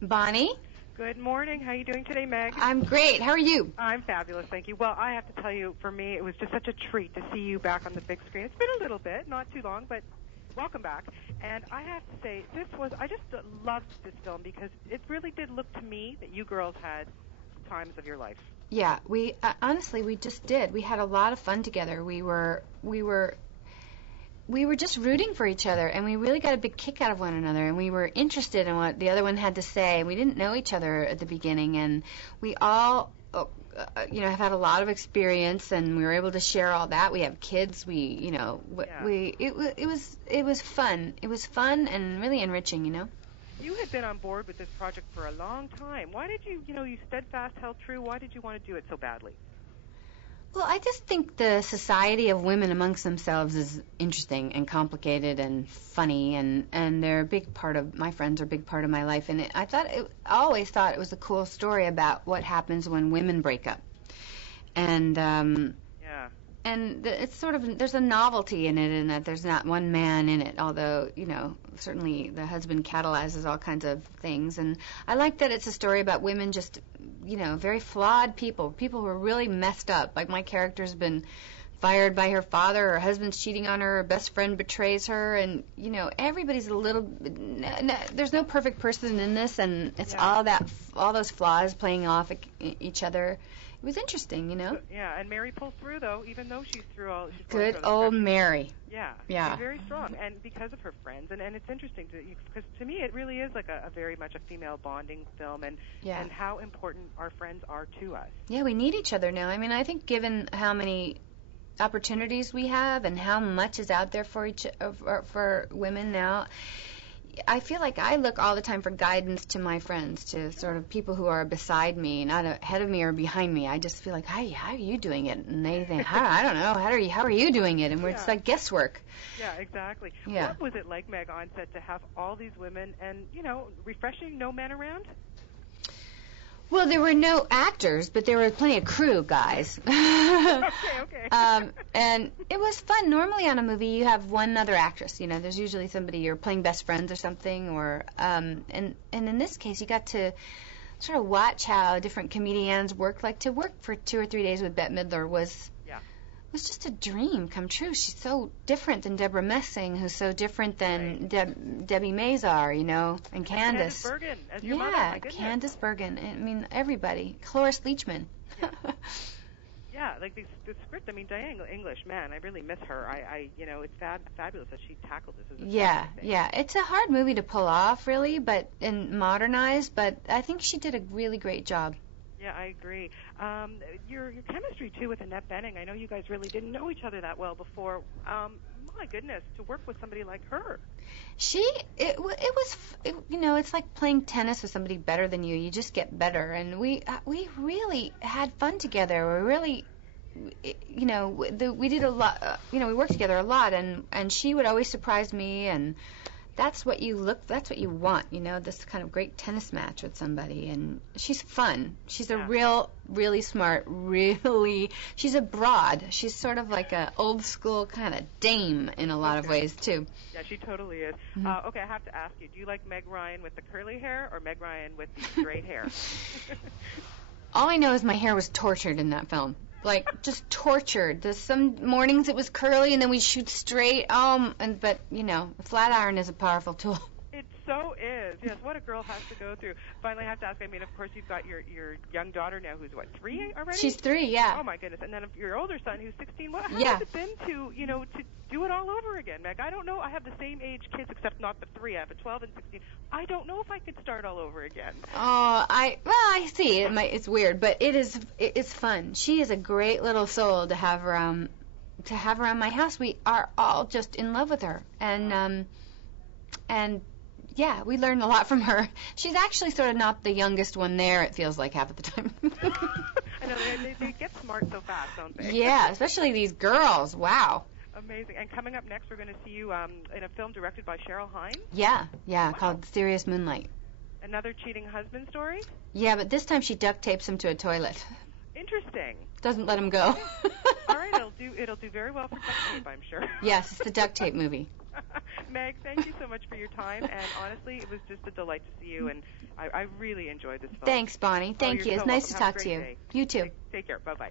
Bonnie? Good morning. How are you doing today, Meg? I'm great. How are you? I'm fabulous, thank you. Well, I have to tell you, for me, it was just such a treat to see you back on the big screen. It's been a little bit, not too long, but welcome back. And I have to say, I just loved this film because it really did look to me that you girls had times of your life. Yeah, we honestly, we just did. We had a lot of fun together. We were just rooting for each other, and we really got a big kick out of one another, and we were interested in what the other one had to say. We didn't know each other at the beginning, and we all, have had a lot of experience, and we were able to share all that. We have kids. It was fun. It was fun and really enriching, You had been on board with this project for a long time. Why did you steadfast, held true? Why did you want to do it so badly? Well, I just think the society of women amongst themselves is interesting and complicated and funny, and they're a big part of, my friends are a big part of my life, and I always thought it was a cool story about what happens when women break up. And and it's sort of, there's a novelty in it, in that there's not one man in it, although, certainly the husband catalyzes all kinds of things. And I like that it's a story about women just, very flawed people who are really messed up. Like, my character's been fired by her father, her husband's cheating on her best friend betrays her, and, everybody's there's no perfect person in this, and it's all those flaws playing off each other. It was interesting, Yeah, and Mary pulls through, though, even though she's through all. Good old Mary. Yeah, she's very strong, and because of her friends, and it's interesting because to me it really is like a very much a female bonding film, and how important our friends are to us. Yeah, we need each other now. I mean, I think given how many opportunities we have and how much is out there for women now, I feel like I look all the time for guidance to my friends, to sort of people who are beside me, not ahead of me or behind me. I just feel like, how are you doing it? And they think, I don't know, how are you doing it? And it's like guesswork. Yeah, exactly. Yeah. What was it like, Meg, on set to have all these women and, refreshing, no men around? Well, there were no actors, but there were plenty of crew guys. Okay. And it was fun. Normally on a movie, you have one other actress. There's usually somebody, you're playing best friends or something. Or and in this case, you got to sort of watch how different comedians work. Like, to work for 2 or 3 days with Bette Midler was just a dream come true. She's so different than Deborah Messing, who's so different than Debbie Mazar, and Candace. Candace Bergen as your mother. My goodness. Candace Bergen. I mean, everybody. Cloris Leachman. Yeah, like the script. I mean, Diane English, man, I really miss her. It's fabulous that she tackled this as a Yeah. It's a hard movie to pull off, really, and modernize. But I think she did a really great job. Yeah, I agree. Your chemistry, too, with Annette Bening. I know you guys really didn't know each other that well before. My goodness, to work with somebody like her. It's like playing tennis with somebody better than you. You just get better. And we really had fun together. We really, we did a lot, we worked together a lot. And she would always surprise me, and that's what you want, this kind of great tennis match with somebody. And she's fun. She's a really smart, she's a broad. She's sort of like a old school kind of dame in a lot of ways, too. Yeah, she totally is. Mm-hmm. Okay, I have to ask you, do you like Meg Ryan with the curly hair or Meg Ryan with the straight hair? All I know is my hair was tortured in that film. Like, just tortured. There's some mornings it was curly, and then we shoot straight. But flat iron is a powerful tool. It so is. Yes, what a girl has to go through. Finally, I have to ask, of course, you've got your young daughter now who's, 3 already? She's 3, yeah. Oh, my goodness. And then your older son who's 16. How has it been to do it all over again, Meg? I don't know. I have the same age kids, except not the 3. I have a 12 and 16. I don't know if I could start all over again. Oh, I see. It's weird, but it's fun. She is a great little soul to have around my house. We are all just in love with her. And yeah, we learned a lot from her. She's actually sort of not the youngest one there, it feels like, half of the time. I know, they get smart so fast, don't they? Yeah, especially these girls. Wow. Amazing. And coming up next, we're going to see you in a film directed by Cheryl Hines. Yeah, called Serious Moonlight. Another cheating husband story? Yeah, but this time she duct tapes him to a toilet. Interesting. Doesn't let him go. All right, it'll do very well for duct tape, I'm sure. Yes, it's the duct tape movie. Meg, thank you so much for your time, and honestly, it was just a delight to see you, and I really enjoyed this film. Thanks, Bonnie. Thank you. You're It's so nice welcome. to Have a talk to great you. day. You too. Take care. Bye-bye.